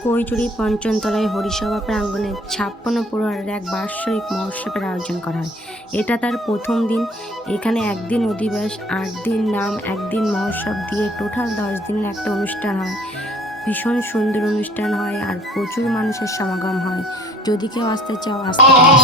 কৈচুরি পঞ্চমতলায় হরিসভা প্রাঙ্গণে 56 প্রহরের এক বাৎসরিক মহোৎসবের আয়োজন করা হয়। এটা তার প্রথম দিন। এখানে একদিন অধিবাস, 8 দিন নাম, একদিন মহোৎসব দিয়ে টোটাল 10 দিনের একটা অনুষ্ঠান হয়। ভীষণ সুন্দর অনুষ্ঠান হয় আর প্রচুর মানুষের সমাগম হয়। যদি কেউ আসতে চাও আসতে পারো।